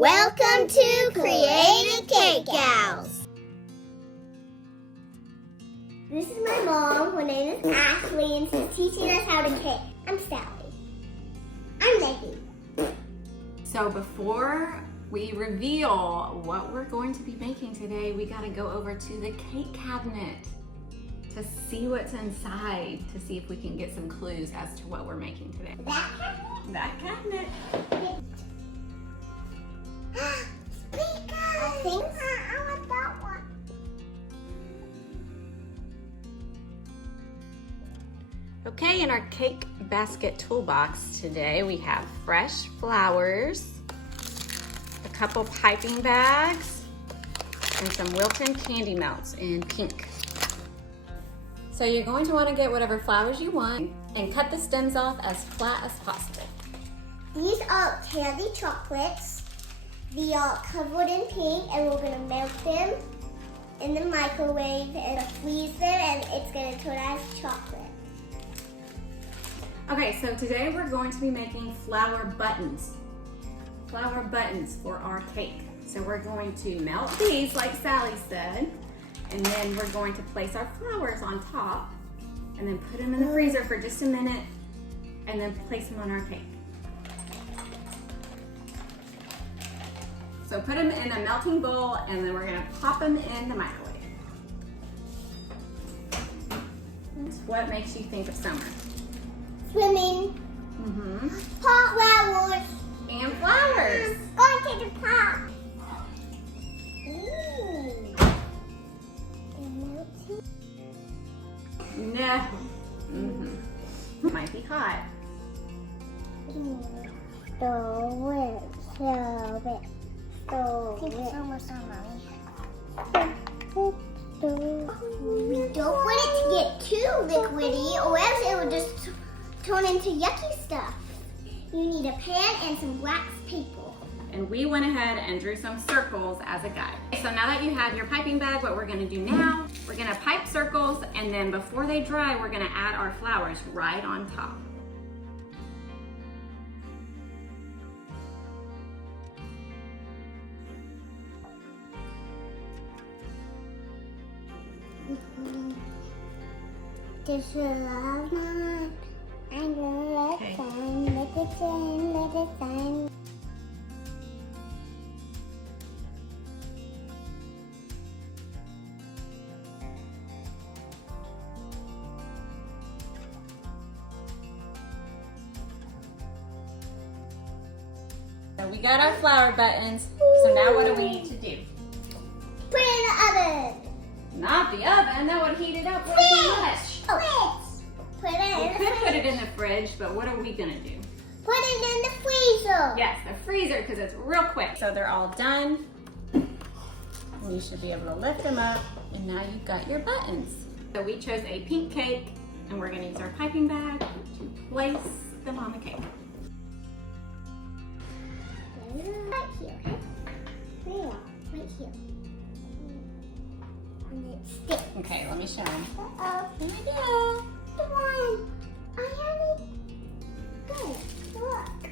Welcome to Creative Cake Gals. This is my mom. Her name is Ashley, and she's teaching us how to cake. I'm Sally. I'm Maggie. So before we reveal what we're going to be making today, we got to go over to the cake cabinet to see what's inside, to see if we can get some clues as to what we're making today. That cabinet? That cabinet. Speakers! I think I want that one. Okay, in our cake basket toolbox today, we have fresh flowers, a couple piping bags, and some Wilton candy melts in pink. So you're going to want to get whatever flowers you want and cut the stems off as flat as possible. These are candy chocolates. They are covered in pink, and we're going to melt them in the microwave and freeze them, and it's going to turn out as chocolate. Okay, so today we're going to be making flower buttons. Flower buttons for our cake. So we're going to melt these like Sally said, and then we're going to place our flowers on top and then put them in the freezer for just a minute and then place them on our cake. So put them in a melting bowl and then we're gonna pop them in the microwave. What makes you think of summer? Swimming. Pot flowers. And flowers. Going to the pot. Ooh. No. Might be hot. We don't want it to get too liquidy, or else it will just turn into yucky stuff. You need a pan and some wax paper. And we went ahead and drew some circles as a guide. So now that you have your piping bag, what we're gonna do now, we're gonna pipe circles, and then before they dry, we're gonna add our flowers right on top. This is love mine. I'm gonna let it shine, let it shine, let it shine. So we got our flower buttons. So now what do we need to do? Put it in the oven. Not the oven, that would heat it up way too much. Put it We in the could put it fridge. in the fridge, but what are we gonna do? Put it in the freezer. Yes, the freezer, because it's real quick. So they're all done. And you should be able to lift them up, and now you've got your buttons. So we chose a pink cake, and we're gonna use our piping bag to place them on the cake. Right here. There, right here. And it sticks. Okay, let me show them. Uh-oh. Here we go. Come on. I have it. Good. Look.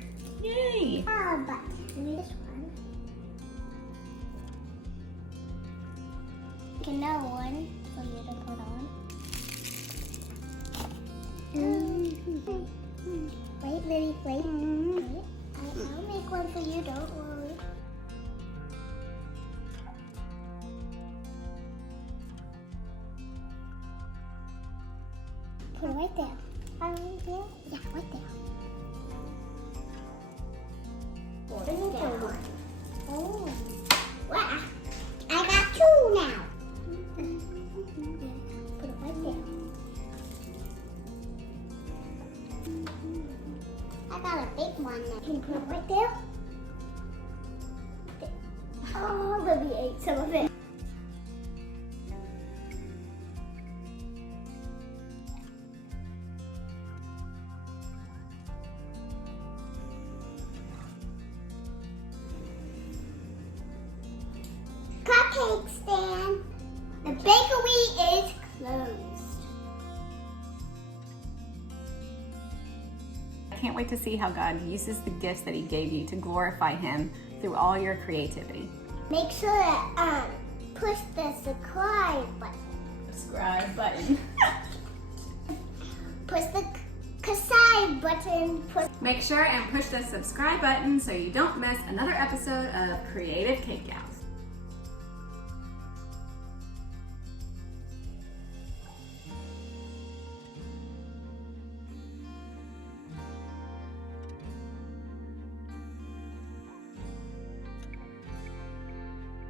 Yay. But this one. Another one for you to put on. Wait, Lily, wait. Wait. I'll make one for you, don't worry. Put it right there. Right there? Yeah, right there. Oh. Wow. I got two now. Put it right there. I got a big one now. Can you put it right there? Oh, Libby ate some of it. Cupcake stand. The bakery is closed. I can't wait to see how God uses the gifts that He gave you to glorify Him through all your creativity. Make sure to push the subscribe button. Subscribe button. Push the subscribe button. Make sure and push the subscribe button so you don't miss another episode of Creative Cake Gals.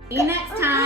See you next time.